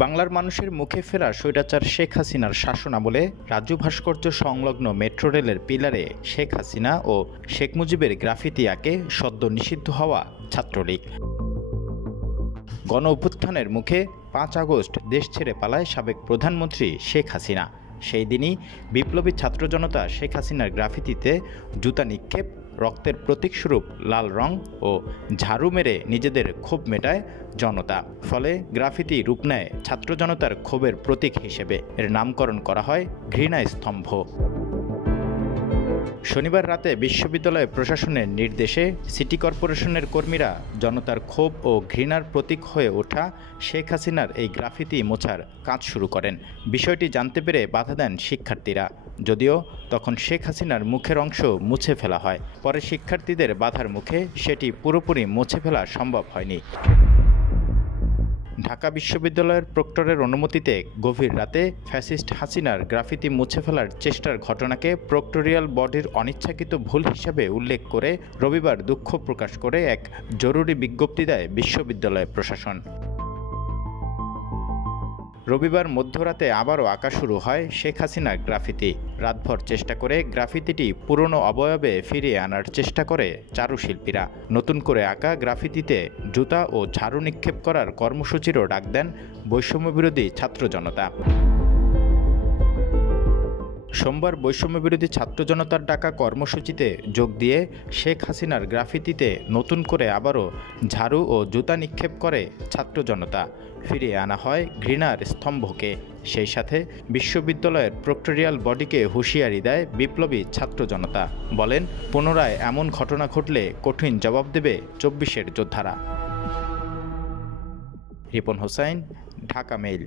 বাংলার মানুষের মুখে ফেরা স্বৈরাচার শেখ হাসিনার শাসনামলে রাজু ভাস্কর্য সংলগ্ন মেট্রো রেলের পিলারে শেখ হাসিনা ও শেখ মুজিবের গ্রাফিতি আঁকে সদ্য নিষিদ্ধ হওয়া ছাত্রলীগ। গণ অভ্যুত্থানের মুখে ৫ আগস্ট দেশ ছেড়ে পালায় সাবেক প্রধানমন্ত্রী শেখ হাসিনা। সেই দিনই বিপ্লবী ছাত্র জনতা শেখ হাসিনার গ্রাফিতিতে জুতা নিক্ষেপ, রক্তের প্রতীকস্বরূপ লাল রং ও ঝাড়ু মেরে নিজেদের ক্ষোভ মেটায় জনতা। ফলে গ্রাফিতি রূপ নেয় ছাত্র জনতার ক্ষোভের প্রতীক হিসেবে। এর নামকরণ করা হয় ঘৃণা স্তম্ভ। শনিবার রাতে বিশ্ববিদ্যালয় প্রশাসনের নির্দেশে সিটি কর্পোরেশনের কর্মীরা জনতার ক্ষোভ ও ঘৃণার প্রতীক হয়ে ওঠা শেখ হাসিনার এই গ্রাফিতি মোছার কাজ শুরু করেন। বিষয়টি জানতে পেরে বাধা দেন শিক্ষার্থীরা, যদিও তখন শেখ হাসিনার মুখের অংশ মুছে ফেলা হয়। পরে শিক্ষার্থীদের বাধার মুখে সেটি পুরোপুরি মুছে ফেলা সম্ভব হয়নি। ঢাকা বিশ্ববিদ্যালয়ের প্রক্টরের অনুমতিতে গভীর রাতে ফ্যাসিস্ট হাসিনার গ্রাফিতি মুছে ফেলার চেষ্টার ঘটনাকে প্রক্টোরিয়াল বডির অনিচ্ছাকৃত ভুল হিসাবে উল্লেখ করে রবিবার দুঃখ প্রকাশ করে এক জরুরি বিজ্ঞপ্তি দেয় বিশ্ববিদ্যালয় প্রশাসন। রবিবার মধ্যরাতে আবারও আঁকা শুরু হয় শেখ হাসিনার গ্রাফিতি। রাতভর চেষ্টা করে গ্রাফিতিটি পুরনো অবয়বে ফিরিয়ে আনার চেষ্টা করে চারুশিল্পীরা। নতুন করে আঁকা গ্রাফিতিতে জুতা ও ঝাড়ু নিক্ষেপ করার কর্মসূচিরও ডাক দেন বৈষম্যবিরোধী ছাত্র জনতা। সোমবার বৈষম্যবিরোধী ছাত্র জনতার ডাকা কর্মসূচিতে যোগ দিয়ে শেখ হাসিনার গ্রাফিতিতে নতুন করে আবারও ঝাড়ু ও জুতা নিক্ষেপ করে ছাত্র জনতা। ফিরিয়ে আনা হয় ঘৃণার স্তম্ভকে। সেই সাথে বিশ্ববিদ্যালয়ের প্রক্টোরিয়াল বডিকে হুঁশিয়ারি দেয় বিপ্লবী ছাত্র জনতা। বলেন, পুনরায় এমন ঘটনা ঘটলে কঠিন জবাব দেবে ২৪-এর যোদ্ধারা। রিপন হোসাইন, ঢাকা মেইল।